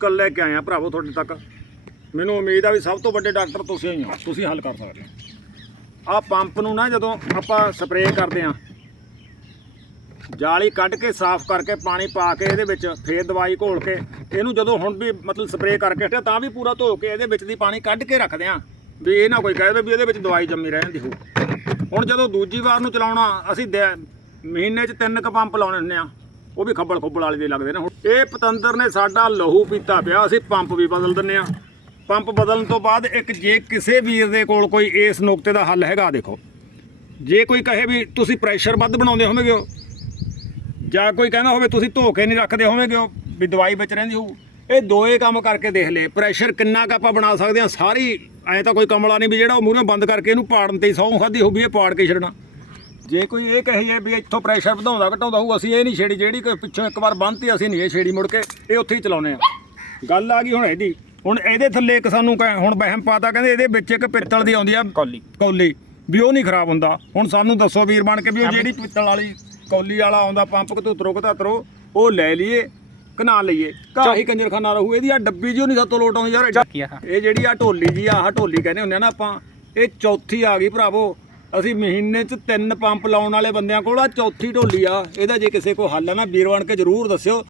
ਕੱਲ ਲੈ ਕੇ ਆਇਆ ਭਰਾਵੋ ਤੁਹਾਡੇ ਤੱਕ। ਮੈਨੂੰ ਉਮੀਦ ਆ ਵੀ ਸਭ ਤੋਂ ਵੱਡੇ ਡਾਕਟਰ ਤੁਸੀਂ ਹੀ ਹੋ, ਤੁਸੀਂ ਹੱਲ ਕਰ ਸਕਦੇ ਹੋ। ਆਹ ਪੰਪ ਨੂੰ ਨਾ ਜਦੋਂ ਆਪਾਂ ਸਪਰੇਅ ਕਰਦੇ ਆ, ਜਾਲੀ ਕੱਢ ਕੇ ਸਾਫ਼ ਕਰਕੇ ਪਾਣੀ ਪਾ ਕੇ ਇਹਦੇ ਵਿੱਚ ਫੇਰ ਦਵਾਈ ਘੋਲ ਕੇ, ਇਹਨੂੰ ਜਦੋਂ ਹੁਣ ਵੀ ਮਤਲਬ ਸਪਰੇਅ ਕਰਕੇ ਹਟਿਆ ਤਾਂ ਵੀ ਪੂਰਾ ਧੋ ਕੇ ਇਹਦੇ ਵਿੱਚ ਦੀ ਪਾਣੀ ਕੱਢ ਕੇ ਰੱਖਦੇ ਆ, ਵੀ ਇਹ ਨਾ ਕੋਈ ਕਹੇ ਵੀ ਇਹਦੇ ਵਿੱਚ ਦਵਾਈ ਜੰਮੀ ਰਹਿ ਜਾਂਦੀ ਹੋ ਹੁਣ ਜਦੋਂ ਦੂਜੀ ਵਾਰ ਨੂੰ ਚਲਾਉਣਾ, ਅਸੀਂ ਦੇ- ਮਹੀਨੇ 'ਚ ਤਿੰਨ ਕ ਪੰਪ ਲਾਉਣੇ ਹੁੰਦੇ ਆ। ਉਹ ਵੀ ਖੱਬਲ ਖੁੱਬਲ ਵਾਲੇ ਦੇ ਲੱਗਦੇ ਨੇ ਹੁਣ। ਇਹ ਪਤੰਦਰ ਨੇ ਸਾਡਾ ਲਹੂ ਪੀਤਾ ਪਿਆ, ਅਸੀਂ ਪੰਪ ਵੀ ਬਦਲ ਦਿੰਨੇ ਆ ਪੰਪ ਬਦਲਣ ਤੋਂ ਬਾਅਦ ਇੱਕ ਜੇ ਕਿਸੇ ਵੀਰ ਦੇ ਕੋਲ ਕੋਈ ਇਸ ਨੁਕਤੇ ਦਾ ਹੱਲ ਹੈਗਾ, ਦੇਖੋ। ਜੇ ਕੋਈ ਕਹੇ ਵੀ ਤੁਸੀਂ ਪ੍ਰੈਸ਼ਰ ਵੱਧ ਬਣਾਉਂਦੇ ਹੋਵੇਗੇ ਹੋ ਜਾਂ ਕੋਈ ਕਹਿੰਦਾ ਹੋਵੇ ਤੁਸੀਂ ਧੋ ਕੇ ਨਹੀਂ ਰੱਖਦੇ ਹੋਵੇਗੇ ਹੋ ਵੀ ਦਵਾਈ ਵਿੱਚ ਰਹਿੰਦੀ ਹੋਊ, ਇਹ ਦੋਏ ਕੰਮ ਕਰਕੇ ਦੇਖ ਲਏ ਪ੍ਰੈਸ਼ਰ ਕਿੰਨਾ ਕੁ ਆਪਾਂ ਬਣਾ ਸਕਦੇ ਹਾਂ, ਸਾਰੀ, ਐ ਤਾਂ ਕੋਈ ਕਮਲਾ ਨਹੀਂ ਵੀ ਜਿਹੜਾ ਉਹ ਮੂਹਰੇ ਬੰਦ ਕਰਕੇ ਇਹਨੂੰ ਪਾੜਨ ਤੇ ਸੌਂ ਖਾਦੀ ਹੋਊਗੀ ਇਹ ਪਾੜ ਕੇ ਛੱਡਣਾ। ਜੇ ਕੋਈ ਇਹ ਕਹੇ ਜੇ ਵੀ ਇੱਥੋਂ ਪ੍ਰੈਸ਼ਰ ਵਧਾਉਂਦਾ ਘਟਾਉਂਦਾ ਹੋਊ ਅਸੀਂ ਇਹ ਨਹੀਂ ਛੇੜੀ ਜਿਹੜੀ ਕੋਈ ਪਿੱਛੋਂ ਇੱਕ ਵਾਰ ਬੰਨਤੀ ਅਸੀਂ ਨਹੀਂ ਇਹ ਛੇੜੀ ਮੁੜ ਕੇ ਇਹ ਉੱਥੇ ਹੀ ਚਲਾਉਨੇ ਆ। ਗੱਲ ਆ ਗਈ ਹੁਣ ਇਹਦੀ। ਹੁਣ ਇਹਦੇ ਥੱਲੇ ਇੱਕ ਸਾਨੂੰ ਕਹਿ- ਹੁਣ ਵਹਿਮ ਪਾਤਾ ਕਹਿੰਦੇ ਇਹਦੇ ਵਿੱਚ ਇੱਕ ਪਿੱਤਲ ਦੀ ਆਉਂਦੀ ਆ ਕੌਲੀ। ਕੌਲੀ। ਵੀ ਉਹ ਨਹੀਂ ਖਰਾਬ ਹੁੰਦਾ। ਹੁਣ ਸਾਨੂੰ ਦੱਸੋ ਵੀਰ ਬਣ ਕੇ ਵੀ ਉਹ ਜਿਹੜੀ ਪਿੱਤਲ ਵਾਲੀ ਕੌਲੀ ਵਾਲਾ ਆਉਂਦਾ ਪੰਪ ਕਤੂਤਰੋ ਕਤਾਤਰੋ ਉਹ ਲੈ ਲਈਏ ਕਿ ਨਾ ਲਈਏ ਕਾਹੀ ਕੰਜਰਖਾਨਾ ਰਹੂ। ਇਹਦੀ ਆ ਡੱਬੀ ਜੀ ਉਹ ਨਹੀਂ ਸਾਤੋਂ ਲੋਟ ਆਉਂਦੀ ਯਾਰ। ਆ। ਇਹ ਜਿਹੜੀ ਆ ਢੋਲੀ ਜੀ ਆਹ ਢੋਲੀ ਕਹਿੰਦੇ ਹੁੰਦੇ ਆ ਨਾ ਆਪਾਂ ਇਹ ਚੌਥੀ ਆ ਗਈ ਭਰਾਵੋ। ਅਸੀਂ ਮਹੀਨੇ 'ਚ ਤਿੰਨ ਪੰਪ ਲਾਉਣ ਵਾਲੇ ਬੰਦਿਆਂ ਕੋਲ ਆ, ਚੌਥੀ ਢੋਲੀ ਆ। ਇਹਦਾ ਜੇ ਕਿਸੇ ਕੋ ਹੱਲ ਹੈ ਨਾ ਵੀਰ ਬਣ ਕੇ ਜ਼ਰੂਰ ਦੱਸਿਓ।